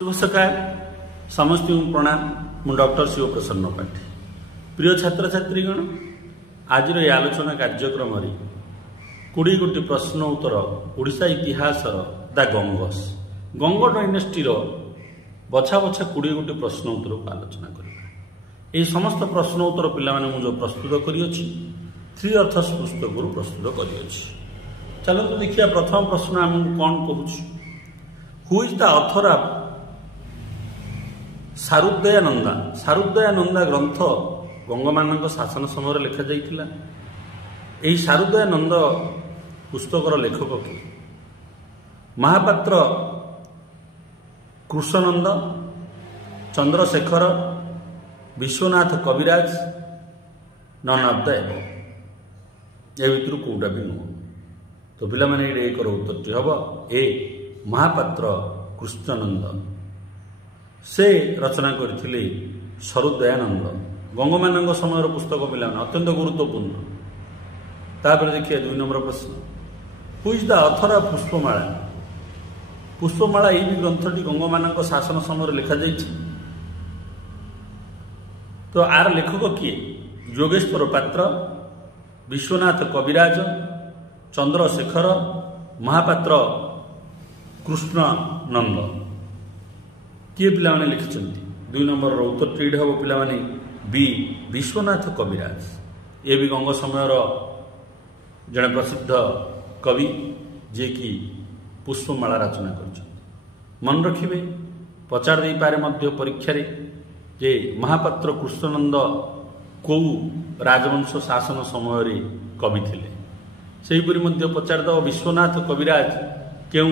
शुभ सकाळ समस्त प्रणाम मु डॉक्टर शिव प्रसन्न पाठी प्रिय छात्र छात्रीगण आज आलोचना कार्यक्रम 20 गोटी प्रश्न उत्तर ओडिशा इतिहास द गंगस गंग डायनेस्टी बछा बछा 20 गोटी प्रश्न उत्तर को आलोचना करबा। ए समस्त प्रश्न उत्तर पिला माने मु जो प्रस्तुत करियछि थ्री अर्थस पुस्तक प्रस्तुत करियछि। चलो तो देखिया प्रथम प्रश्न हम कोन कहूछि who is the author of सारुदयानंदा। सारुदयानंदा ग्रंथ गंगमान शासन समय लिखा जाइथिला। एही सारुदयानंद पुस्तकर लेखक कि महापात्र कृष्णानंद, चंद्रशेखर, विश्वनाथ कविराज, नन ऑफ द एबव। ए भितर कोटा भी नुह तो पिला माने एक उत्तर हम ए महापात्र कृष्णानंद से रचना करथिले सारुदयानंद गंगमान समय पुस्तक पिला अत्यंत गुरुत्वपूर्ण। तापर देखिए 2 नंबर प्रश्न who is the author of Pushpamala. Pushpamala यही ग्रंथटी गंगमान शासन समय लिखा जाइछि। तो आर लेखक किए योगेश्वर पात्र, विश्वनाथ कविराज, चंद्रशेखर, महापात्र कृष्णानंद किए पिला माने लिखिछन्ति। 2 नंबर उत्तर टीड हम पिला माने बी विश्वनाथ कविराज। ये भी गंग समय जड़े प्रसिद्ध कवि जे कि पुष्पमाला रचना कर मन रखिए पचार दे पारे मध्य परीक्षा रे जे महापात्र कृष्णानंद कौ राजवंश शासन समय कवि थिले। सेहीपरि मध्य पचार दब विश्वनाथ कविराज केउ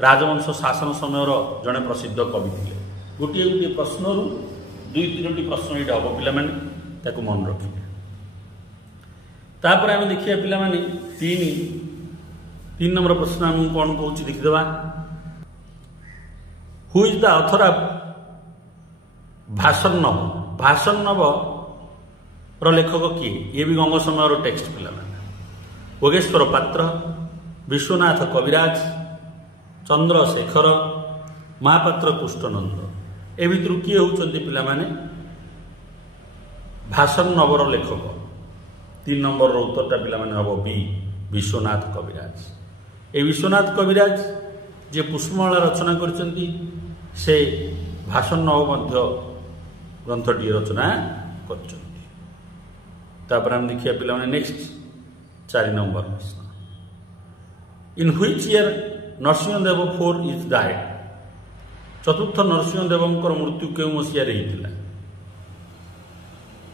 राजवंश शासन समय जड़े प्रसिद्ध कवि थे। गोटे गोटे प्रश्न 2-3 प्रश्न ये हम पे मन रखिए। तापर आम देखिए पिला माने 3 नंबर प्रश्न आम कौन कहूँ देखीदे who is the author of भाषण नव। भाषण नव लेखक किए ये भी गंग समय टेक्स्ट पिला योगेश्वर पात्र, विश्वनाथ कविराज, चंद्रशेखर, महापात्र कृष्णानंद। ए भितर किए होउचंती पिला माने भाषण नवर लेखक। 3 नंबर उत्तरटा पिला माने हबो बी विश्वनाथ कविराज। ए विश्वनाथ कविराज जे पुष्पमाला रचना करचंती से भाषण नव मध्य ग्रंथटी रचना करचंती। तापर हम देखिया पिला माने नेक्स्ट 4 नंबर प्रश्न in which year Narasimhadeva 4 is died. चतुर्थ नरसिंहदेव मृत्यु क्यों मसीह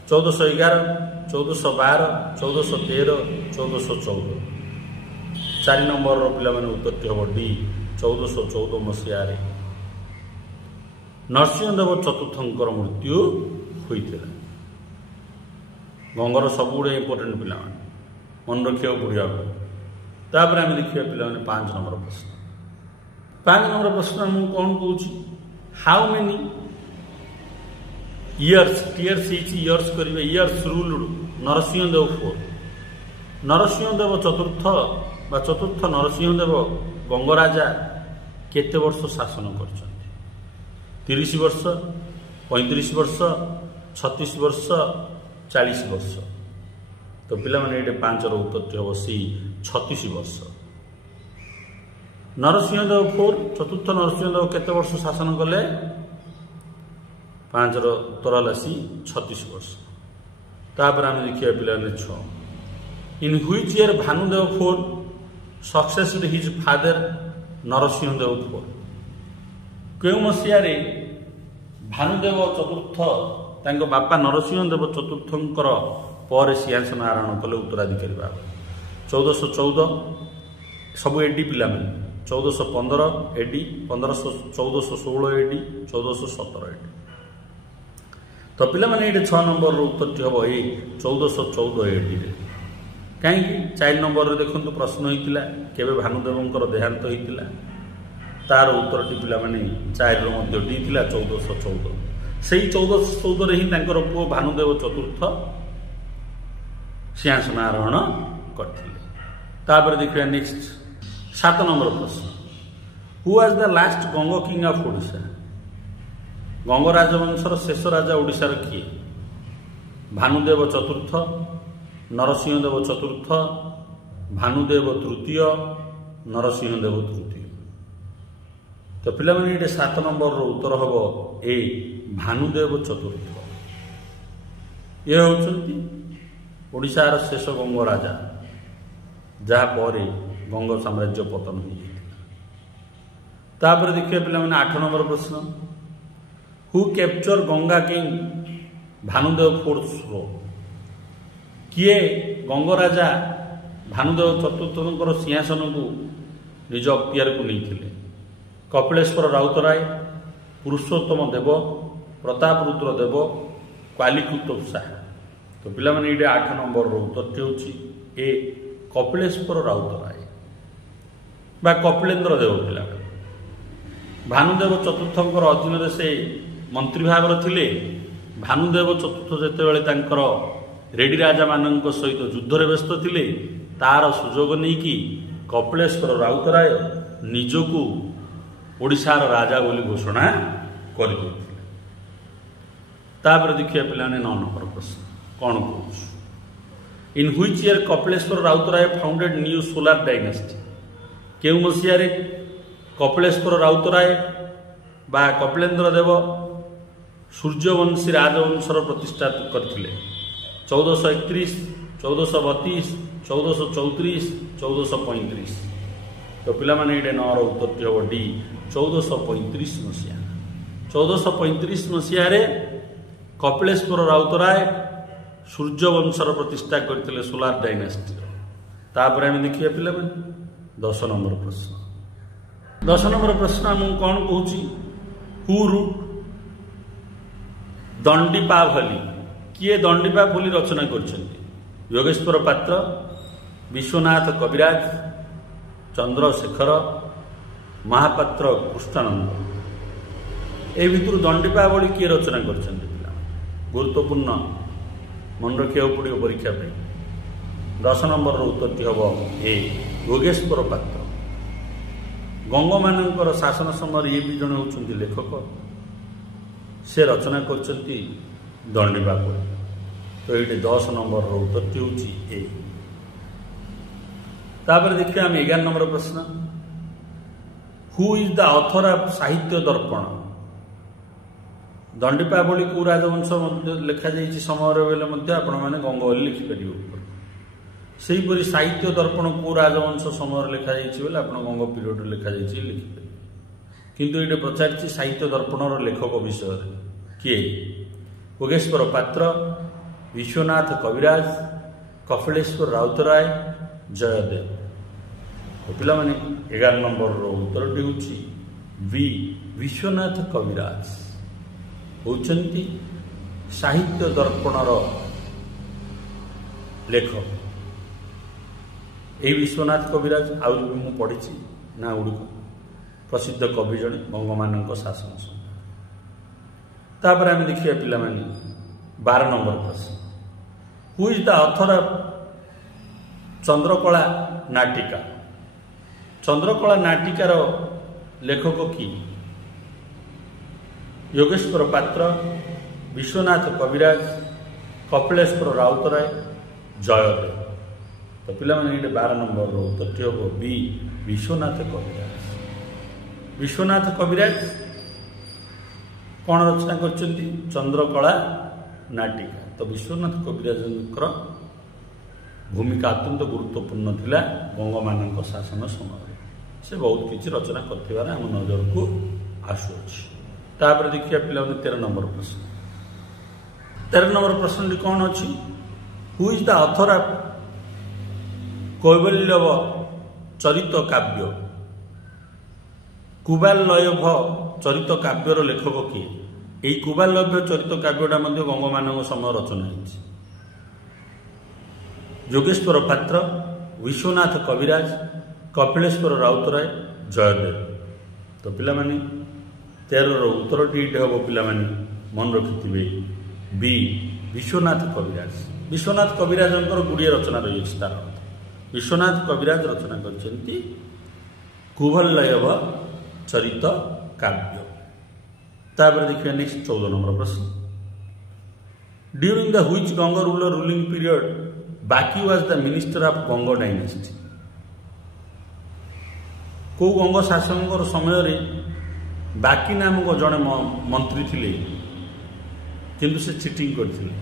1411, 1412, 1413, 1414। 4 नंबर पिला माने उत्तर हम डी 1414 मसीह नरसिंहदेव चतुर्थंकर मृत्यु होइथिला। गंगर सब गुड़े इंपोर्टेंट पिला मन रखा पड़ा। तापर आम देखिए पिला 5 नंबर प्रश्न। 5 नंबर प्रश्न हम कौन कहूँ हाउ मेनी इयर्स इयर्स करेंगे इयर्स रूल्ड नरसिंहदेव 4। नरसिंहदेव चतुर्थ नरसिंहदेव गंगराजा केते वर्ष शासन कर 30 वर्ष, 35 वर्ष, 36 वर्ष, 40 वर्ष। तो पिला माने ये 5 उत्तर हम सी 36 वर्ष। नरसिंहदेव 4 चतुर्थ नरसिंहदेव केते वर्ष शासन कले 5 उत्तर है सी 36 वर्ष। तापर आम देखिए पिला 6 in which year Bhanudeva 4 succeeded his father Narasimhadeva 4। क्यों मसीह भानुदेव चतुर्थ तांको बापा नरसिंहदेव चतुर्थंकर पर सिंहासन आरोहण कले उत्तराधिकारी भाव। 1414 सब एडी पिला 1415 एडी, 1416 एडी, 1417 एडी। तो पिला माने ये 6 नंबर उत्तर हम ये 1414 एडी। कहीं 4 नंबर देखो प्रश्न होता केवे भानुदेव देहांत होता तार उत्तर टी पिला 4 डी थी 1414। से 1414 ही पुओ भानुदेव चतुर्थ सिंहासन आरोहण करथिले। तापर देखिए नेक्स्ट 7 नंबर प्रश्न who was the last Ganga king of Odisha Ganga राजवंशर शेष राजा ओडिशार किए भानुदेव चतुर्थ नरसिंहदेव चतुर्थ भानुदेव तृतीय नरसिंहदेव तृतीय तो पिलामाने ये 7 नंबर उत्तर हम ए भानुदेव चतुर्थ ये होउछंती ओडिशार शेष गंग राजा जहाँ पर गंग साम्राज्य पतन हो तापर देखिए पिलामाने 8 नंबर प्रश्न who capture Ganga king Bhanudeva fourth किए गंग राजा भानुदेव चतुर्थଙ୍କର सिंहासन को निज अक्तियार को नहीं कपिलेश्वर राउतराय पुरुषोत्तम देव प्रताप रुद्र देव क्वालिकुत शाह तो पिलामाने ये 8 नंबर उत्तर होची ए कपिलेश्वर राउतराय बा कपिलेन्द्र देव पिला भानुदेव चतुर्थଙ୍କର अधीन से मंत्री भाव थिले भानुदेव चतुर्थ जेतेबेले तांकर रेडी राजा मानक सहित युद्धरे व्यस्त थिले तार सुजोग नहीं कि कपिलेश्वर राउतराय निजकू ओडिशार राजा बोली घोषणा कर देखिए पिलाने 9 नंबर प्रश्न कौन कह इन which year Kapileshwar Routray founded new solar dynasty केउ मसीह कपिलेश्वर राउतराय बा कपिलेन्द्र देव सूर्यवंशी राजवंशर प्रतिष्ठा करथिले 1431 1432 1434 1435 तो पिलामाने ये 9 उत्तर हम डी 1435 मसीहा 1435 मसीह कपिलेश्वर राउतराय सूर्यवंशर प्रतिष्ठा करथिले सोलार डायनेस्टी तापर आम देखिए पिला 10 नंबर प्रश्न 10 नंबर प्रश्न आम कौन कहूँ हु रूट दंडीपावली किए दंडीपावली रचना करछन्ति योगेश्वर पात्र विश्वनाथ कविराज चंद्रशेखर महापात्र कृष्णानंद ए भितर दंडीपावली किए रचना करछन्ति गुरुत्वपूर्ण मन रखा पड़ो परीक्षा 10 नंबर उत्तर हम ए योगेश्वर पात्र गंग मानकर शासन समय ये भी जड़े होती लेखक से रचना करछन्ति दंडीपावली तो ये 10 नंबर उत्तर होची ए तापर देखिए आम 11 नंबर प्रश्न who is the author of साहित्य दर्पण दंडीपावली को राजवंश लिखा जाइए समय बेले आपण मैंने गंगवली लिखिपर से हीपरी साहित्य दर्पण को राजवंश समय लिखा जाइए आप गंग पीरियड लिखा जाइए लिखिपर किंतु ये पचार साहित्य दर्पणर लेखक विषय किए योगेश्वर पात्र विश्वनाथ कविराज कपिलेश्वर राउतराय जयदेव तो पिला माने 11 नंबर उत्तर होची बी विश्वनाथ कविराज होचंती साहित्य दर्पणर लेखक यही विश्वनाथ कविराज आउ भी पढ़ी ना गुड़िक प्रसिद्ध कवि जड़े गंगमान शासन समय तापर आम देखिए पिला 12 नंबर प्रश्न who is the author of Chandrakala नाटिका चंद्रकला नाटिकार लेखक कि योगेश्वर पात्र विश्वनाथ कविराज कपिलेश्वर राउतराय जयदेव तो पिला 12 नंबर उत्तर हम बी विश्वनाथ कविराज विश्वनाथ कविराज कौन रचना करछन्ति चंद्रकला नाटिका तो विश्वनाथ कविराज भूमिका अत्यंत गुरुत्वपूर्ण थिला गंगमान शासन समय से बहुत किसी रचना कर आम नजर को आसुअछि तापर देखिए पिला 13 नंबर प्रश्न 13 नंबर प्रश्न कौन अच्छी who is the author of कैवल्यव चरित काव्य कुबालयभ चरित काव्यर लेखक किए यही कुबालव्य चरित काव्यटा गंगमान समय रचना है योगेश्वर पात्र विश्वनाथ कविराज कपिलेश्वर राउतराय जयदेव तो पिला 13 उत्तर हम पिला मन रखिथे बी विश्वनाथ कविराज गुड़िए रचना रही तार विश्वनाथ कविराज रचना करछन्ति कुवलयव चरित काव्य। तापर देखिए नेक्स्ट 14 नंबर प्रश्न। During the which Ganga ruler ruling period बाकी was the minister of Ganga dynasty. को गंग शासक समय रे बाकी नामक जड़े मंत्री थिले किंतु से चिटिंग करथिले।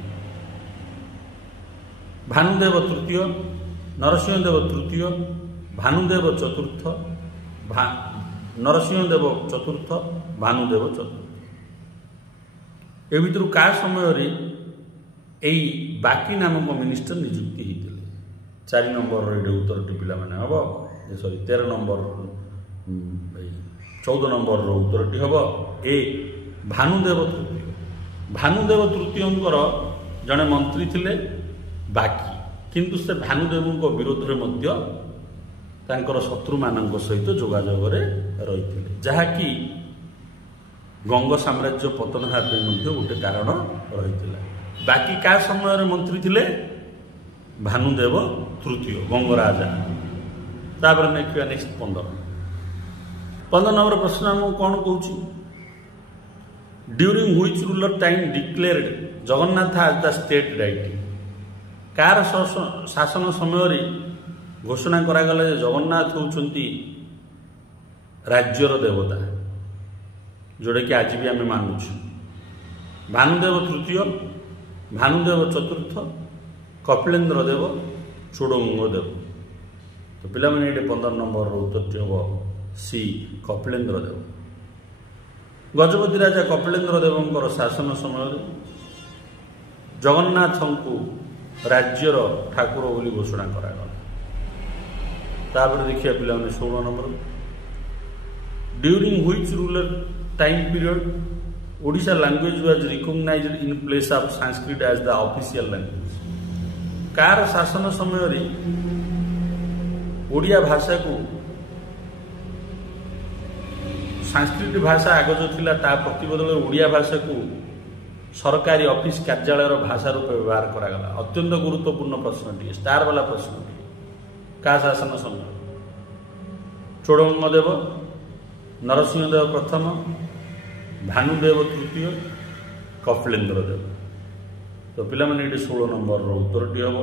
भानुदेव तृतीय, नरसिंहदेव तृतीय, भानुदेव चतुर्थ, नरसिंहदेव चतुर्थ, भानुदेव चतुर्थ। ए भितर का समय रे एई बाकी नामक मिनिस्टर नियुक्ति होते। 4 नंबर उत्तर पिला माने हम सॉरी 13 नंबर 14 नंबर उत्तरटी हम ए भानुदेव तृतीय। भानुदेव तृतीय जड़े मंत्री थिले बाकी किंतु से भानुदेव विरोध में शत्रु मान सहित जोगाजोग रही जहाँकि गंग साम्राज्य पतन होगा गोटे कारण रही। बाकी का समय मंत्री थिले भानुदेव तृतीय गंग राजा। तापर नेक्स्ट 15 नंबर प्रश्न आमको कौन कौच। During which ruler time declared Jagannath as the state deity. कार शासन समय घोषणा करागला जगन्नाथ होउछंती राज्यर देवता जोड़ा कि आज भी आम मानुछ। भानुदेव तृतीय, भानुदेव चतुर्थ, कपिलेन्द्र देव, चोड़गंग देव। तो पिला माने 15 नंबर उत्तर हम सी कपिलेन्द्र देव। गजपति राजा कपिलेन्द्र देवंकर शासन समय जगन्नाथ को राज्यर ठाकुर बोली घोषणा करागला। तापर देखिए पिला 16 number. During which ruler time period Odisha language was recognised in place of Sanskrit as the official language. कार शासन समय ओडिया भाषा को संस्कृत भाषा आग जो थिला ता प्रतिबदल ओडिया भाषा को सरकारी ऑफिस कार्यालय भाषा रूप व्यवहार करागला। अत्यंत गुरुत्वपूर्ण प्रश्न टी स्टार वाला प्रश्न टी। का शासन समय चोड़गंग देव, नरसिंहदेव प्रथम, भानुदेव तृतीय, कपिलेन्द्र देव। तो पिला माने 16 नंबर उत्तरटी हम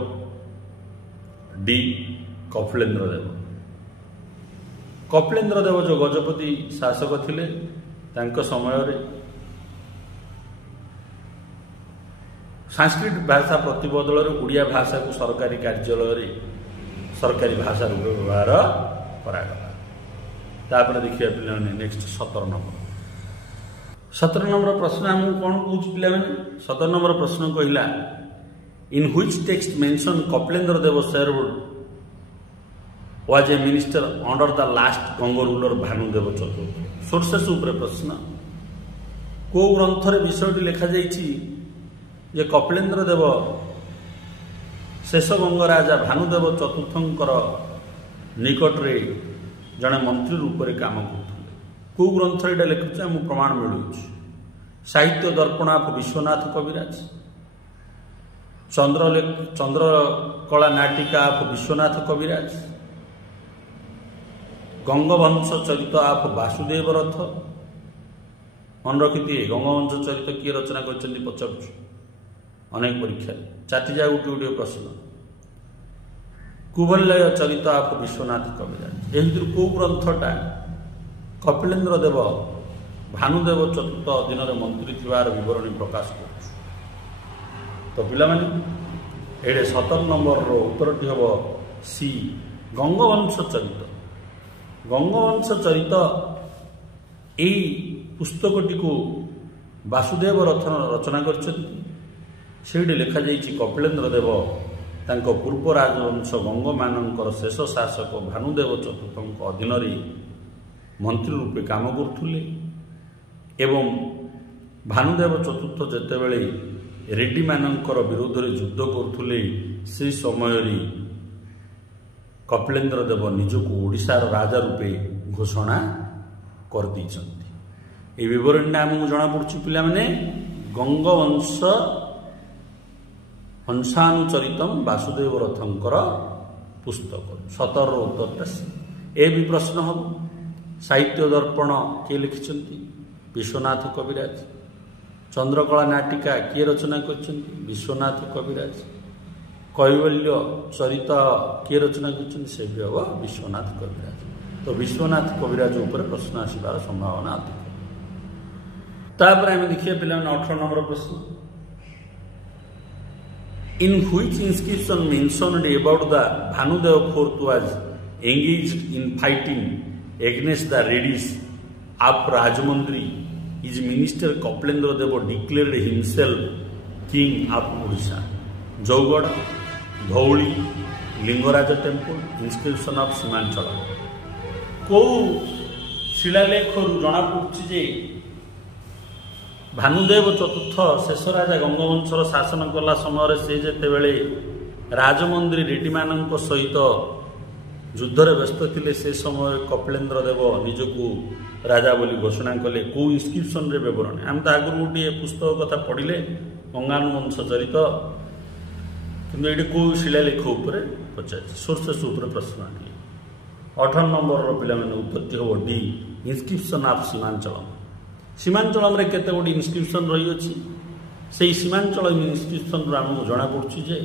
डी कपिलेन्द्र देव। कपिलेन्द्र देव जो गजपति शासक थिले तांको समय संस्कृत भाषा प्रतिबदल ओडिया भाषा को सरकारी कार्यालय सरकारी भाषा रूप व्यवहार करागला। तापर देखिए पिला नेक्स्ट 17 नंबर। 17 नंबर प्रश्न आमको कौन कौच पिला 17 नंबर प्रश्न कहला in which text mention Kapilendra Deva served was a minister under the last Ganga ruler Bhanudeva चतुर्थ। सोर्सेस उपर प्रश्न को ग्रंथ विषयटी लिखा जाइछि जे कपिलेन्द्र देव शेष गंग राजा भानुदेव चतुर्थंकर निकटरे जड़े मंत्री रूप से काम करते। कौ ग्रंथ ये लिखुचे आम प्रमाण मिलूँ। साहित्य दर्पण of Vishwanath Kaviraj, Chandrakala Natika of Vishwanath Kaviraj, Gangavamsha Charita of Vasudeva Ratha. मन रखी दिए गंगवंश चरित किए रचना कर पचार अनेक परीक्षा 4 जा गोटे प्रश्न। कुबलय चरित ऑफ विश्वनाथ कविराज। यह कौ ग्रंथटा कपिलेन्द्र देव भानुदेव चतुर्थ अधीन मंत्री थिवार विवरणी प्रकाश कर। तो पिला माने 17 नंबर उत्तरटी हम सी गंगवंश चरित। गंगवंश चरित यही पुस्तकटी को वासुदेव रथन रचना कर लिखा जाइछि कपिलेन्द्र देव तांको पूर्व राजवंश गंग मानकर शेष शासक भानुदेव चतुर्थ अधीन मंत्री रूपे काम करुले एवं भानुदेव चतुर्थ जेतेबेले रेड्डी मानकर विरोध में युद्ध करुले से समय कपिलेन्द्र देव निजको ओडिशार राजा रूपे घोषणा कर दैछन्ति। ए विवरणी आमको जना पड़छि पिला माने गंगवंश हंसानुचरितम वासुदेव रथंकर पुस्तक। 17 उत्तरटा ए भी प्रश्न हम। साहित्य दर्पण किए लिखिछन्ति विश्वनाथ कविराज। चंद्रकला नाटिका किए रचना करछन्ति विश्वनाथ कविराज। कैवल्य चरित किए रचना करछन्ति से भी हवा विश्वनाथ कविराज। तो विश्वनाथ कविराज ऊपर प्रश्न आसबार संभावना अधिक। तापर आम देखिए पे 18 नंबर प्रश्न in which inscription mentioned about the Bhanudeva fourth was engaged in fighting against the Reddis of Rajahmundry is minister Kapilendra Deva declared himself king of Odisha. Jaugada Dhauli Lingaraj temple inscription of Simanchal को शिलालेख जना पड़े भानुदेव चतुर्थ शेष राजा गंगवंशर शासन कला समय से जेतेबेले राजमंद्री रेड्डी मान सहित युद्धरे व्यस्त थिले से समय कपिलेन्द्र देव निजकू राजा बोली घोषणा कले। कौ इन्स्क्रिप्शन रे विवरण आम तो आगुरी गोटे पुस्तक कथा पढ़िले गंगानुवंश चरित किंतु ये कौ शिलालेख उपरे पचार सोर्सेस उपरे प्रश्न आने 18 नंबर पिला उत्पत्ति हम डी इन्स्क्रिप्शन ऑफ सीमांचलम। सीमांचलम रे केते गोटी इन्स्क्रिप्शन रही अछि से सीमांचल इन्स्क्रिप्शन आमको जना पड़ुछि जे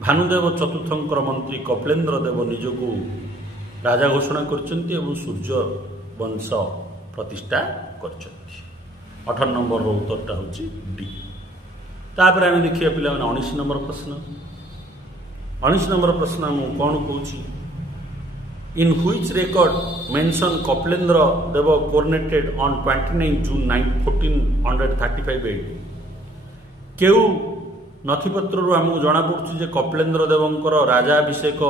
भानुदेव चतुर्थंकर मंत्री कपिलेन्द्र देव निजकू राजा घोषणा करछन्ति एवं सूर्य वंश प्रतिष्ठा करछन्ति। 18 नंबर उत्तरटा होछि डी। तापर आम देखिए पिला 19 नंबर प्रश्न 19 नंबर प्रश्न आमको कौन कहूछि in which record mention Kapilendra Deva coronated on 29 June 1435 AD। केउ नथिपत्र आमको जना पड़ुछि जे कपिलेन्द्र देवंकर राजाभिषेक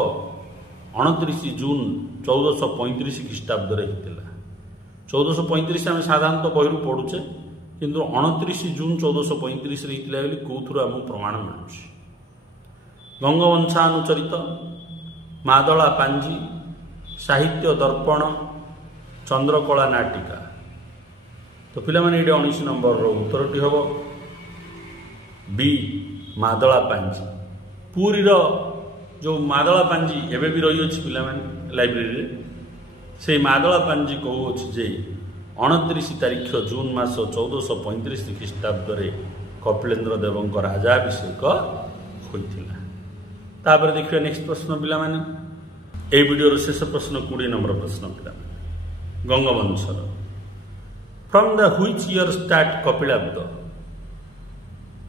29 जून 1435 ख्रीष्टाब्द रे हितला। 1435 आम साधारणतः बहिरु पढ़ुचे किंतु 29 जून 1435 रे हितला बोली कोथुर आमको प्रमाण मिलुछि। गंगवंशानुचरित मादला पांजी साहित्य दर्पण चंद्रकला नाटिका। तो पिला माने 19 नंबर उत्तरटी हम बी मादला पांजी। पुरीर जो मादला पांजी एवं भी रही अच्छी पिला लाइब्रेरी से मादला पांजी कहूँ जे 29 तारीख जून मास 1435 ख्रीष्टाब्द कपिलेन्द्र देव राजाभिषेक होता। तापर देखिए नेक्स्ट प्रश्न पिला माने ए वीडियो शेष प्रश्न 20 नंबर प्रश्न पिला गंगवंशर from the which year start Kapilabda.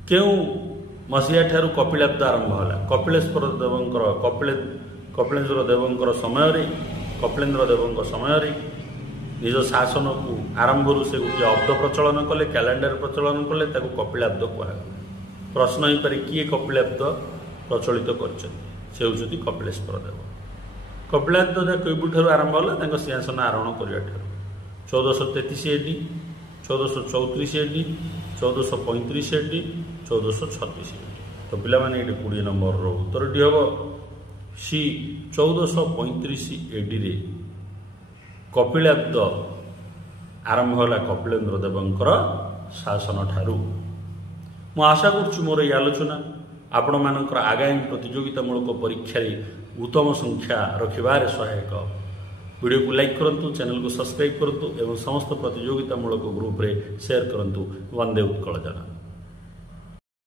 क्यों मसीहा ठारू कपिलाब्द आरंभ होला कपिलेश्वर देवंकर कपिलेश्वर देवंकर समय कपिलेन्द्र देवंक समय निज शासन को आरंभ से गोटे अब्द प्रचलन कले कैलेंडर प्रचलन कले ताको कपिलाब्द कहला। प्रश्न ही पारे किए कपिलाब्द प्रचलित करछन से होउछथि कपिलेश्वर देव। कपिलाब्द कैबुठार आरंभ होला सिंहासन आरोहण करने 1433 AD 1434 AD 1435 AD 1436 AD। तो पिला माने 20 नंबर उत्तरटी हम सी 1435 AD रे कपिलाब्द आरंभ होला कपिलेन्द्र देवंकर शासन ठारू। मु आशा करुच्ची मोर ये आलोचना आपण मानकर आगामी प्रतियोगितामूलक परीक्षा उत्तम संख्या रखिबारे सहायक। वीडियो को लाइक करंतु, चैनल को सब्सक्राइब करंतु एवं समस्त प्रतियोगितामूलक ग्रुप रे शेयर करंतु। वंदे उत्कल जन।